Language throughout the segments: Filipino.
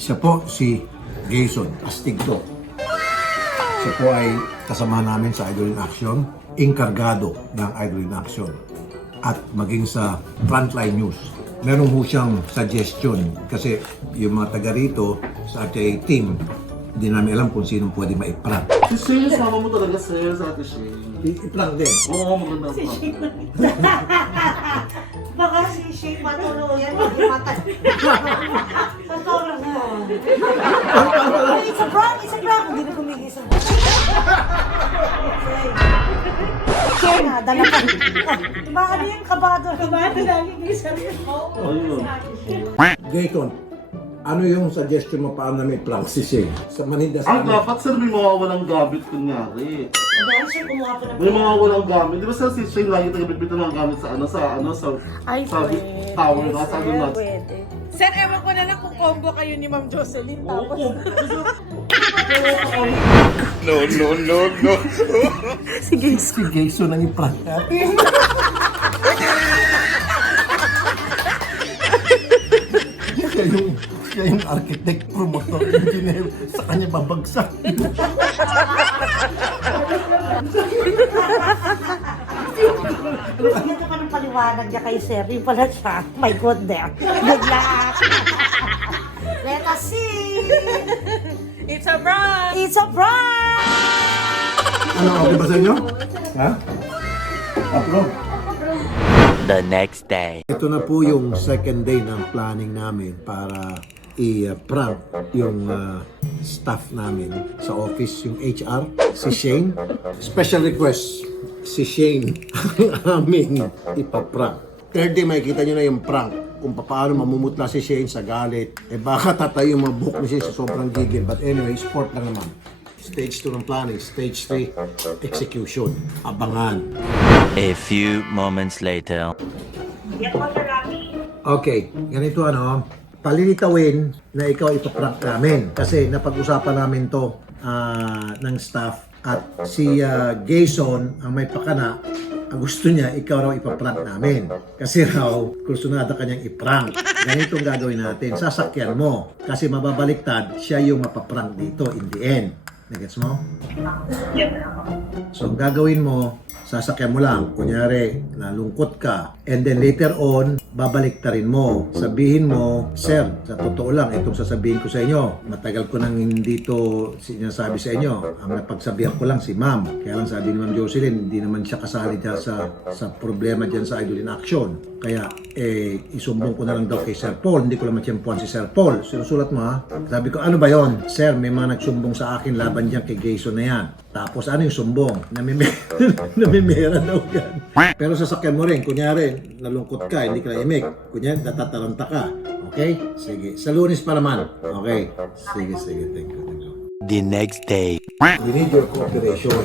Siya po si Jason Astigto. Siya po ay kasama namin sa Idol in Action, inkargado ng Idol in Action at maging sa Frontline News. Meron po siyang suggestion kasi yung mga taga rito sa RTA team, hindi namin alam kung sino pwede ma-prank. Si Shane, sama mo talaga sir sa ate Shane. I-prank din. Oo, maganda pa. Baka si Shane matuluyan, hindi matay. Sa sobrang mo. It's a prank, it's a prank. Hindi na kumigising. Share na, dala ka. Diba ano yung kabado? Kabado lagi ni Sir. Ayun. Jason, ano yung suggestion mo paano na may prank si Shane? Sa Manila sa Ang dapat sir, may mawawalang gamit kunyari. Dahil siya kumuha ko ng May mawawalang gamit. Di ba sir, si Shane lagi taga-bibit ng mga gamit sa Ay, sa pwede. tower na sa ano na. Pwede. Sir, ewan ko na lang kung combo kayo ni Ma'am Jocelyn. Tapos, Si Jason ang i-prank natin. siya yung architect, promoter, engineer, sa kanya babagsak. Ganito ka ng paliwanag niya kay Sir. Yung pala siya. My God, there. Good luck. Let us see. it's a prank! It's a prank! Ano, okay ba sa inyo? Ha? Upload. The next day. Ito na po yung second day ng planning namin para i-prank yung staff namin sa office, yung HR, si Shane. Special request, si Shane ang aming ipaprank. Third day, makikita nyo na yung prank kung paano mamumutla si Shane sa galit. Baka tatayo yung mga buhok ni Shane sa sobrang gigil. But anyway, sport lang naman. Stage 2 ng planning, stage 3, execution. Abangan. A few moments later. Okay, ganito palilitawin na ikaw ipaprank namin kasi napag-usapan namin to ng staff at si Jason ang may pakana, ang gusto niya ikaw raw ipaprank namin kasi raw kursunada kanyang iprank. Ganito ang gagawin natin, sasakyan mo kasi mababaliktad siya yung mapaprank dito in the end. Nagets mo? So ang gagawin mo, sasakyan mo lang, kunyari, nalungkot ka, and then later on, babalik ta rin mo. Sabihin mo, Sir, sa totoo lang, itong sasabihin ko sa inyo, matagal ko nang hindi to sinasabi sa inyo. Ang napagsabihan ko lang si Ma'am. Kaya lang sabi ni Ma'am Jocelyn, hindi naman siya kasali dyan sa problema dyan sa Idol in Action. Kaya, isumbong ko na lang daw kay Sir Paul. Hindi ko lang matiyempuan si Sir Paul. Sinusulat mo ha. Sabi ko, ano ba yon? Sir, may mga nagsumbong sa akin laban dyan kay Jason na yan. Tapos ano yung sumbong? Namimera daw yan. Pero sasakyan mo rin. Kunyari, nalungkot ka, hindi ka naimik. Kunyari, natataranta ka. Okay? Sige. Sa Lunes pa naman. Okay. Sige. Thank you. The next day. We need your cooperation.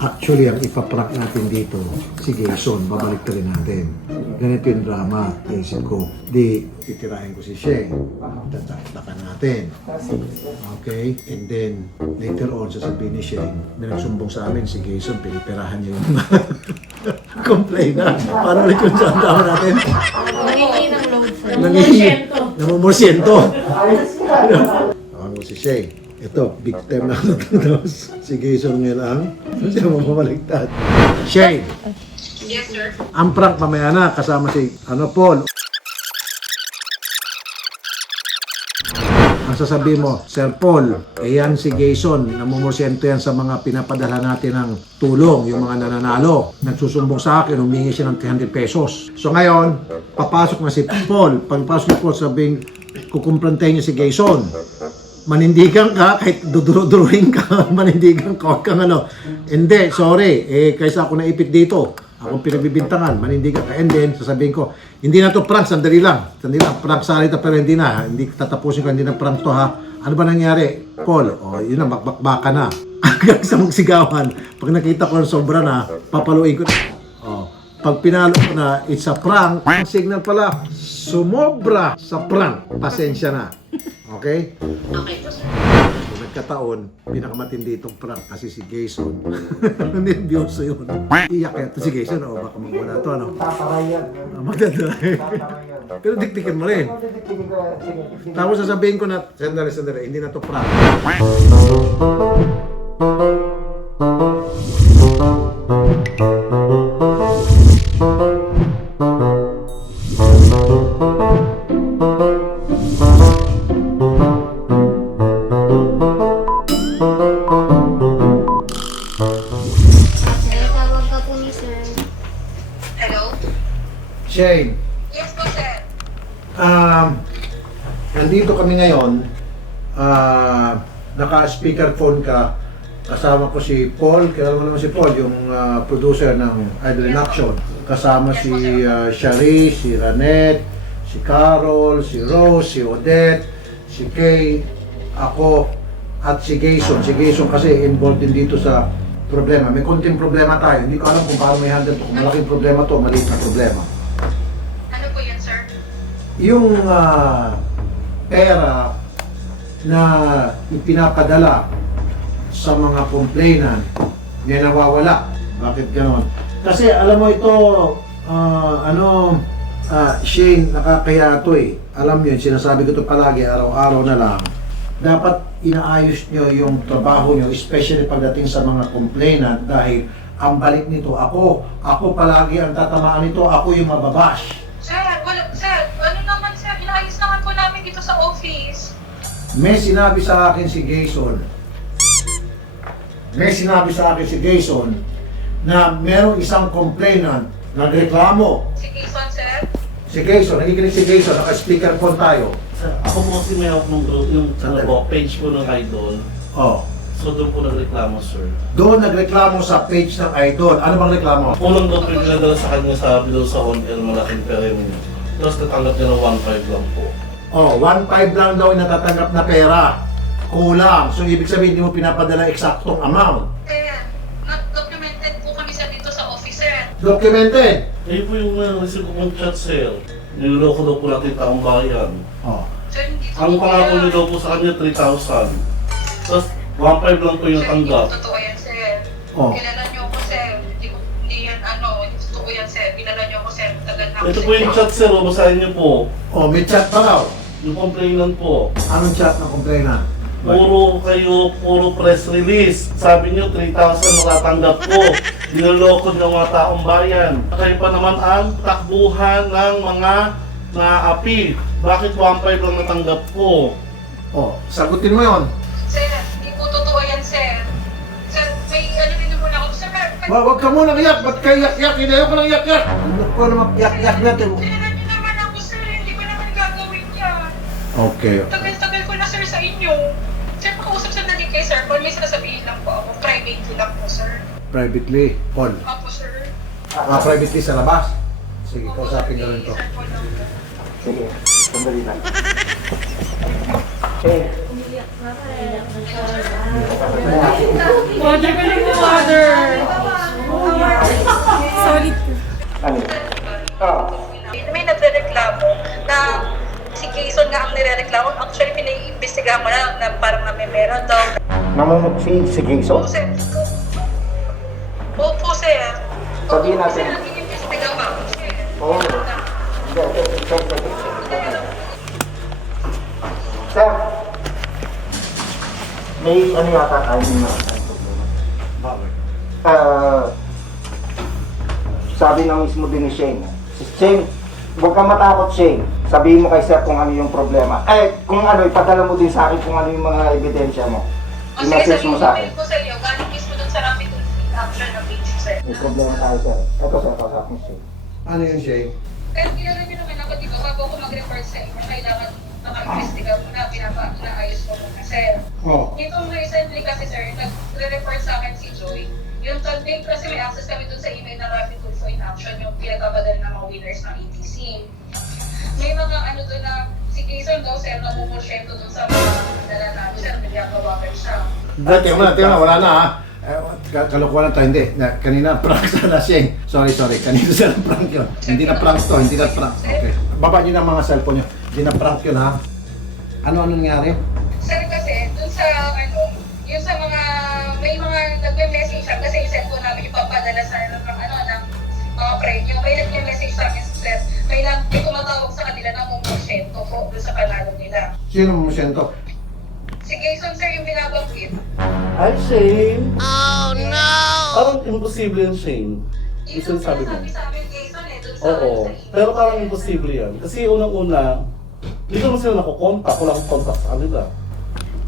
Actually, ang ipaprank natin dito, si Jason, babalik ka rin natin. Ganito yung drama, naisip ko. Di, titirahin ko si Shane. Tataktakan natin. Okay? And then, later on, sasabihin ni Shane, may nagsumbong sa amin, si Jason, pinipirahan niya yung complain na. Paano ulit yung saan drama natin? nangingi ng load sir. Namumursyento. Tawag mo si Shane. Ito, big time na si Jason ngayon ang siya mamamaligtad. Shane! Yes sir. Ang prank mamaya na kasama si Paul. Ang sasabihin mo, Sir Paul, yan si Jason, namumursyento yan sa mga pinapadala natin ng tulong, yung mga nananalo. Nagsusumbong sa akin, humingi siya ng 300 pesos. So ngayon, papasok na si Paul. Pagpasok ni Paul, sabihin, kukumprantahin niya si Jason. Manindigan ka, kahit duduro-duruhin ka, manindigan ka, huwag kang ano. Hindi, sorry, kaysa ako naipit dito. Akong pinagbibintangan, manindigan ka. And then, sasabihin ko, hindi na to prank, sandali lang. Sandali lang, prank sa alita, pero hindi na. Hindi tatapusin ko, hindi na prank to ha. Ano ba nangyari? Paul, yun na, bakbaka na. Hanggang sa magsigawan. Pag nakita ko ng sobra na, papaluin ko na. Pag pinalo ko na, it's a prank. Ang signal pala, sumobra sa prank. Pasensya na. Okay? Okay po sir. Kung nagkataon, pinakamatindi itong prank kasi si Jason. Nervyoso yun. Iyak kaya ito si Jason. Baka magwala ito, ano? Magdadala. Pero dikdikin mo rin. Didikdikin ko. Sige. Tapos sasabihin ko na, sandali, hindi na to prank. May tawag ka po ni sir. Hello? Shane, Yes po, sir. nandito kami ngayon. Naka-speakerphone ka. Kasama ko si Paul. Kilala mo naman si Paul, yung producer ng Idol in Action. Kasama si Shari, si Ranette, si Carol, si Rose, si Odette, si Kay, ako, at si Jason. Si Jason kasi involved din dito sa problema. May konting problema tayo. Hindi ko alam kung paano may handle to. Kung malaking problema to, maliit na problema. Ano po yun, sir? Yung pera na ipinapadala sa mga complainant na nawawala. Bakit ganon? Kasi alam mo ito, Shane, nakakaya to eh. Alam niyo, sinasabi ko to palagi, araw-araw na lang. Dapat inaayos nyo yung trabaho nyo, especially pagdating sa mga complainant dahil ang balik nito, ako palagi ang tatamaan nito, ako yung mababash. Sir, ano naman, sir? Inaayos naman po namin dito sa office. May sinabi sa akin si Jason na merong isang complainant nagreklamo. Si Jason, sir? Si Jason, nakikinig si Jason, naka-speakerphone tayo. Ako po kasi may hawak ng group, yung Sandali. page po ng Idol. Oh. So doon po nagreklamo, sir. Doon nagreklamo sa page ng Idol. Ano bang reklamo? Unang daw po yung pinadala sa kanya sa below sa on-air malaking premium. Tapos natanggap niya ng 1.5 lang po. Oh, 1.5 lang daw yung natatanggap na pera. Kulang. So, ibig sabihin, hindi mo pinapadala eksaktong amount. Sir, not-documented po kami sa dito sa office, sir. Documented. Eh po yung receive ko pong chat, sir. Niloloko daw po natin taong bayan. Oh. Sir, hindi Ang pangako niyo daw po sa kanya 3,000. Tapos 1.5 lang po yung Sir, tanggap. hindi totoo yan, sir. Oh. Kilala niyo ako, sir. Hindi yan, hindi totoo yan, sir. Kilala niyo ako, sir. Tagal na ako, Ito sir. po yung chat, sir. O, basahin niyo po. Oh, may chat pa raw. Yung complainant po. Anong chat ng complainant? Puro press release. Sabi niyo 3,000 natatanggap ko. Dinaloko ng mga taong bayan. Kayo pa naman ang takbuhan ng mga naapi. Bakit 1.5 lang natanggap ko? Oh, sagutin mo yon. Sir, hindi po totoo yan, sir. Sir, may ano din muna ako. Sir, Wag ka muna iyak. Ba't kayo yak-yak? Hindi ako lang yak-yak. Ano ko naman yak-yak natin? kilala niyo naman ako, sir. Hindi ko naman gagawin yan. Okay. Tagal-tagal ko na, sir, sa inyo. Sir, makausap sa naging kay sir. Paul, may sasabihin lang po ako. Privately lang po, sir. Privately, Paul. Opo, sir. Privately sa labas. Sige, kausapin ka rin to. Sir, Paul lang. Sige. Sandali lang. Shane. Water ka lang po, water. Solid. Ano? Ah. May nagre-reklamo na si Jason nga ang nire-reklamo. Actually, pinaiimbestigahan mo na parang meron daw. Namumot si Jason? Opo, sir. Opo, sir. Sabihin natin. Sir, nag-iimbestigahan pa ako, sir. Oo. Sir, may ano yata tayo na problema. Bakit? Sabi na mismo din ni Shane. Shane, huwag kang matakot, Shane. Sabihin mo kay Sir kung ano yung problema. Kung ano, ipadala mo din sa akin kung ano yung mga ebidensya mo. O sige, I-message sir, mo sa akin. i-email ko sa iyo. Galing mismo dun sa Rapid Tulfin Action ng page, sir. May problema tayo, Sir. Ito, Sir, kausap mo, Shane. Ano yun, Shay? Pero kilala niyo naman ako, di ba? Bago ako mag-report sa inyo, kailangan maka-investiga muna, inaayos ko muna, sir. Oh. Itong recently kasi, sir, nagre-report sa akin si Joy. Yung tag-date kasi may access kami dun sa email ng Rapid Tulfin Action, yung pinagpapadala ng mga winners ng ETC. May mga ano dun na, si Jason daw, sir, namumulsyento dun sa mga dala namin, sir, nagagawa siya. Tingnan mo, wala na ha. Kalokohan na tayo, hindi. Kanina prank sana siya. Sorry. Kanina sana prank yun. Hindi na prank to, hindi na prank. Okay. Baba nyo na mga cellphone nyo. Hindi na prank yun ha. Ano nangyari? Sir, kasi, dun sa, yung sa mga, may mga nagme-message siya, kasi yung cellphone namin ipapadala sa ng mga premyo. May nagme-message sa akin sa sir. Kailangan may tumatawag sa kanila ng porsyento po doon sa panalo nila. Sino mo sento? Si Jason sir yung binabanggit. Ay, Shane! Oh no! Parang imposible yan, Shane. Yun Isa yung sabi ko. sinasabi sa amin, Jason doon sa Oo. sa email. Pero parang imposible yan. Kasi unang-una, hindi ko naman sila nakukontak. Wala akong contact sa kanila.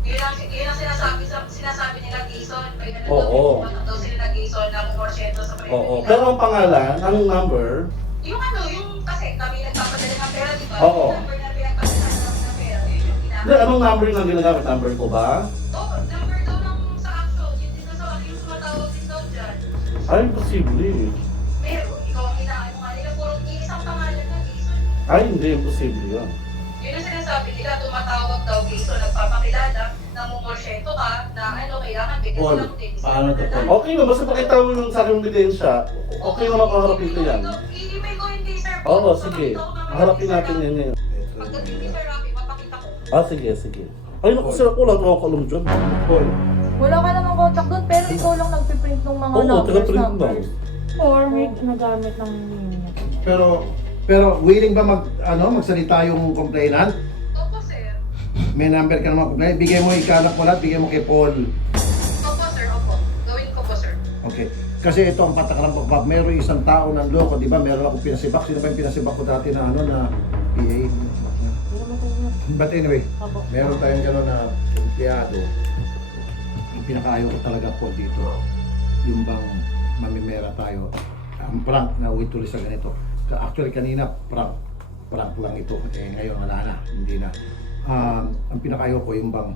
Yun ang sinasabi nila Jason. May Oo. daw sila na Jason ng porsyento sa pwede Oo. nila. Pero ang pangalan, ang number, Yung kasi kami nagpapadala ng pera, di ba? Oo. Yung number na pinagpadala ng pera, yun yung hindi, ginagawa. anong number yung ginagamit? Number ko ba? Oo, number daw ng sa action. Yun din sa yung sumatawag din daw dyan. Ay, imposible. Meron, ikaw ang inaano nga nila. Puro isang pangalan na Jason. Ay, hindi, imposible yan. Yun ang sinasabi nila, tumatawag daw Jason, nagpapakilala, namumorsyento ka, na kailangan bigyan Paul, silang din. paano to, Paul? Okay na, basta pakita mo yung sa aking ebidensya, okay naman kaharapin ko yan. I-email ko hindi, sir. Oo, sige. Harapin natin yan ngayon. Pagdating ni Sir Rafi, mapakita ko. Sige, sige. Ay, naku, sir, ako lang ako alam dyan. Paul. Wala ka namang contact doon, pero ikaw lang nagpiprint ng mga Oo, numbers. taga-print lang. Or may nagamit ng niya. Pero willing ba magsalita yung complainant? Opo, sir. May number ka naman complainant. Bigay mo, ikalap mo lahat, bigay mo kay Paul. Opo, sir. Opo. Gawin ko po, sir. Okay. Kasi ito ang patakaran pagpap. Meron isang tao ng loko, di ba? Meron ako pinasibak. Sino ba yung pinasibak ko dati na na PA? But anyway, meron tayong gano'n na empleyado. Yung pinakaayaw ko talaga po dito. Yung bang mamimera tayo. Ang prank na uwi tuloy sa ganito. Actually kanina prank lang ito. Ngayon wala na. Hindi na. Ang pinakaayaw ko yung bang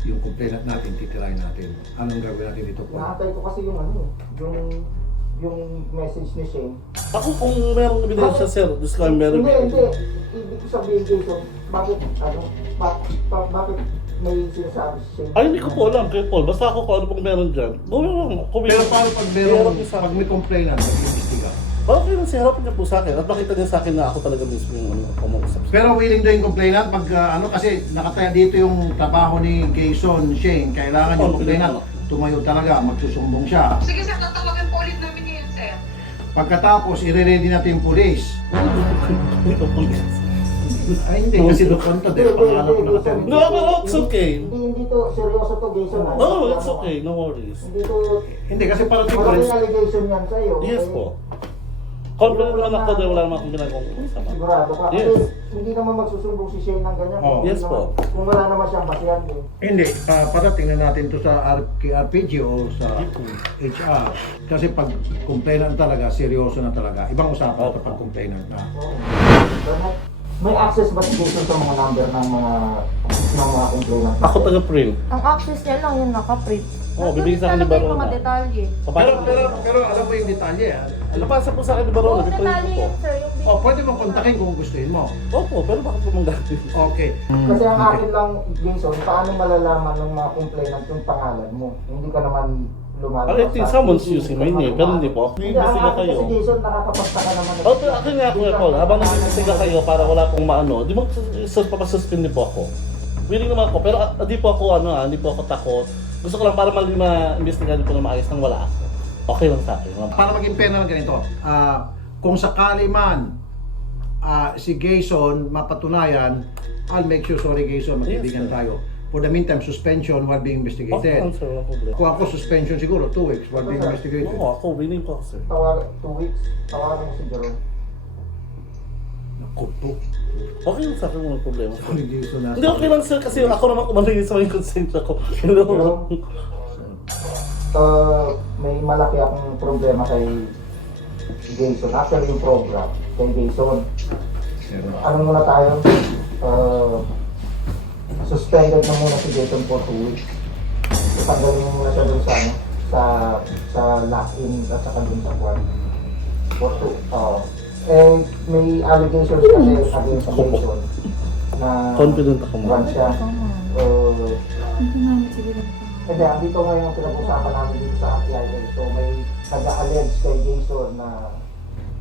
yung complainant natin, titirahin natin. Anong gagawin natin dito po? Nakatay ko kasi yung message ni Shane. Ako kung merong ebidensya, sir, disclaimer meron. Hindi. Ibig ko sabihin, Jason, bakit may sinasabi si Shane? Ay, hindi ko po alam kay Paul. Basta ako kung ano pong meron dyan. Gawin lang. Pero paano pag meron, pag may complainant, mag-iimbestiga? Okay lang, siya harapin niya po sa akin. At makita niya sa akin na ako talaga mismo yung kumausap. Pero willing daw yung complainant pag kasi nakataya dito yung trabaho ni Jason Shane. Kailangan yung complainant tumayo talaga, magsusumbong siya. Sige, sir. Tatawagan po ulit namin ngayon, sir. Pagkatapos, i-ready natin yung police. Ay hindi, kasi dokonto din. Pangalan ko na kasi. No, it's okay. Hindi to, seryoso to, Jason. No, it's okay. No worries. Hindi to, Hindi, kasi parang maraming difference. allegation yan sa'yo. Yes Okay? po. Confident naman ako na wala naman akong ginagawang sama. Sigurado ka. Yes. Kasi hindi naman magsusumbong si Shane ng ganyan. Oh. Hindi Yes naman- po. Kung wala naman siyang basihan eh. Hindi, para tingnan natin to sa RPG o sa HR. Kasi pag complainant talaga, seryoso na talaga. Ibang usapan ito pag complainant na. Oo. Bernard, may access ba si Jason sa mga number ng mga complainant? Ako taga-print. Ang access niya lang yung nakaprint. Oo, bibigyan sa akin ni Nandun yung Barona. mga detalye. Pero alam mo yung detalye. Napasa po sa akin ni Barona. Oo, Di-print detalye ko po. yun, sir. Yung O, pwede mong kontakin kung gustuhin mo. Opo, pero bakit po mong dati? Okay. Kasi ang akin lang, Jason, paano malalaman ng mga complainant yung pangalan mo? Hindi ka naman lumalabas. I think someone's using my name, pero hindi po. Hindi, ang Nag-iimbestiga akin kayo. kasi Jason, nakakapagtaka naman. Oh, pero akin nga ako Paul, habang nag-iimbestiga kayo para wala pong maano, di mo papasuspend din po ako. Willing naman ako, pero di po ako hindi po ako takot. Gusto ko lang para ma-investigahan po na maayos nang wala ako. Okay lang sa akin. Para maging pena ng ganito, kung sakali man si Jason mapatunayan, I'll make sure, sorry Jason, magkaibigan Yes, sir. tayo. For the meantime, suspension while being Okay investigated. lang sir, wala problema. Kung ako suspension siguro, 2 weeks while being investigated. Oo, ako, willing po ako sir. Tawag, 2 weeks, tawagan mo si Jerome. Naku po. Okay lang sa akin, walang problema. Sorry Jason na. Hindi, okay lang sir, kasi ako naman kumaligay sa mga konsensya ko. Hello? May malaki akong problema kay Jason. Actually, yung program kay Jason. Ano muna tayo? Suspended na muna si Jason for 2 weeks. Tanggalin mo muna siya dun sa lock-in at saka dun sa kwan. For 2. May allegations kasi against Jason na Confident ako kwan mo. siya. Hindi, dito ngayon pinag-usapan namin dito sa RTIA. So may nag-allege kay Jason na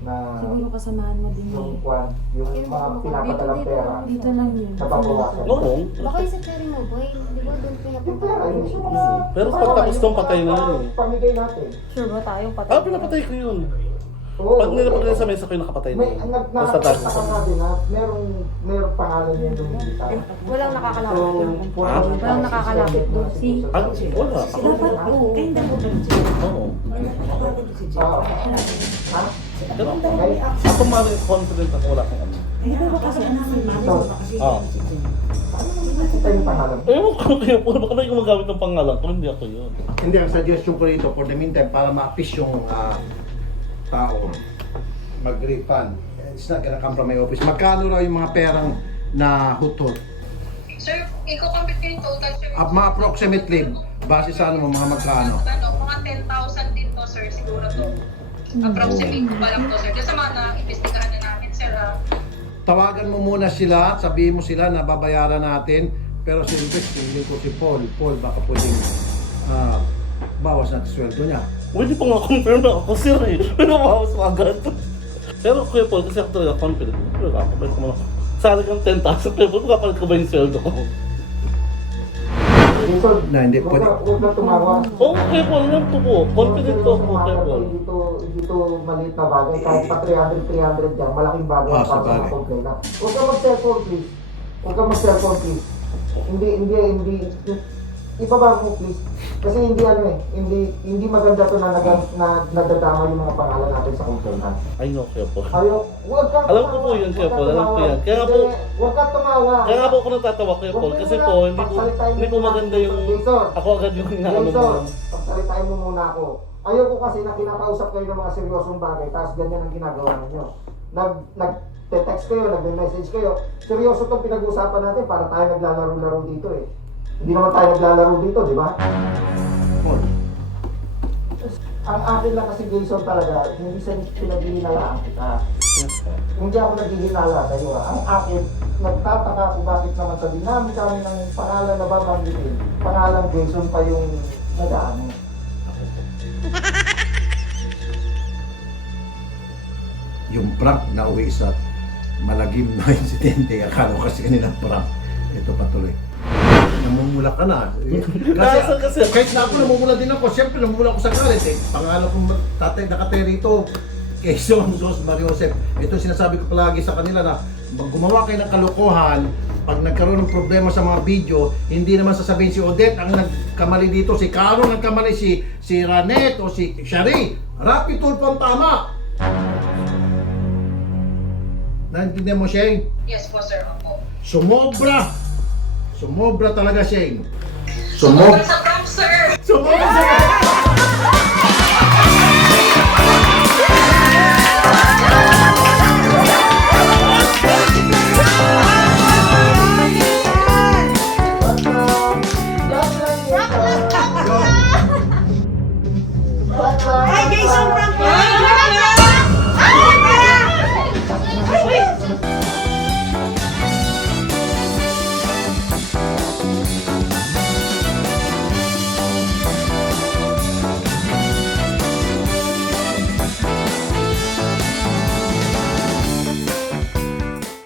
Siguro kasamahan mo din yung yun. kwan, yung mga pinapadalang pera Dito lang yun. napabawasan. Oo. Baka yung sa pera mo, boy. Di ba doon Yung pera, pinapapalit? yung mga... Pero pag tapos nung patay na yun eh. Pamigay natin. Sure ba tayong patay? Pinapatay ko yun. Oo. Pag nilapag nila sa mesa ko yung nakapatay na May yun. nakakita Basta tago ka ko. nga din na merong pangalan niya yung lumilitaw. Walang nakakalapit doon. Ah? Walang nakakalapit doon. Si... Ah, wala. Ako. Dapat po. Kayo na po ganun siya. Oo. Oo. Ha? Pero ako mali confident ako wala akong ano. Hindi ba kasi Ah. Kita yung pangalan. Ewan ko kaya po, baka may gumagamit ng pangalan ko, hindi ako yun. Hindi, ang suggestion ko rito for the meantime, para ma-appease yung tao, mag-refund. It's not gonna come from my office. Magkano raw yung mga perang na hutot? Sir, i-compute ko yung total, sir. Ma-approximately, base sa ano mo, mga magkano? Mga 10,000 din to, sir, siguro to. Approximate ko pa lang to, sir. Kasi sa mga na-investigahan na namin, sir, Tawagan mo muna sila, sabihin mo sila na babayaran natin, pero siyempre, tingin ko si Paul. Paul, baka pwedeng bawas natin sweldo niya. Pwede pa nga confirm na ako sir eh. Pero mawas mo agad. Pero Kuya Paul, kasi ako talaga confident. Pero kakapalit ko naman. Sa halagang 10,000, Kuya Paul, makapalit ko ba yung sweldo ko? Jason, Na, hindi, pwede. Huwag na tumawa. Oo, Kuya Paul, lang po po. Confident po ako, Kuya Paul. Hindi to maliit na bagay. Kahit pa 300 yan, malaking bagay Ah, para sa sabagay. mga complaint. Huwag ka mag-cellphone, please. Huwag ka mag-cellphone, please. Hindi. Ibaba mo, please. Kasi hindi maganda to na nadadama yung mga pangalan natin sa complainant. I know, Kuya Paul. Huwag ka Alam ko po yun, Kuya Paul. Alam ko yan. Kaya nga po, Huwag ka tumawa. kaya nga po ako natatawa, Kuya Paul. Kasi po, hindi po maganda yung... Ako agad yung inaano mo. Jason, pagsalitain mo muna ako. Ayoko kasi na kinakausap kayo ng mga seryosong bagay, tapos ganyan ang ginagawa ninyo. Nag-text kayo, nag-message kayo. Seryoso itong pinag-uusapan natin para tayo naglalaro-laro dito eh. Hindi naman tayo naglalaro dito, di ba? Paul. Ang akin lang kasi Jason talaga, hindi sa pinaghihinalaan kita. Hindi ako naghihinala sa iyo. Ang akin, nagtataka kung bakit naman sa dinami kami ng pangalan na babanggitin. Pangalan Jason pa yung nag-ano. Yung prank na uwi sa malagim na insidente, akala ko kasi kanina prank. Ito patuloy. Namumula ka na. Kasi- Kahit na ako, namumula din ako. Siyempre, namumula ako sa galit eh. Pangalan kong tatay nakatay rito, Quezon, Dos Mariosep. Ito sinasabi ko palagi sa kanila na pag gumawa kayo ng kalokohan, pag nagkaroon ng problema sa mga video, hindi naman sasabihin si Odette ang nagkamali dito, si Caro nagkamali, si Ranet o si Shari. Rapid Tulfo ang tama. Naintindihan mo, Shane? yes po, sir, opo. Sumobra talaga, Shane. Sumobra sa prank, sir! Sumobra!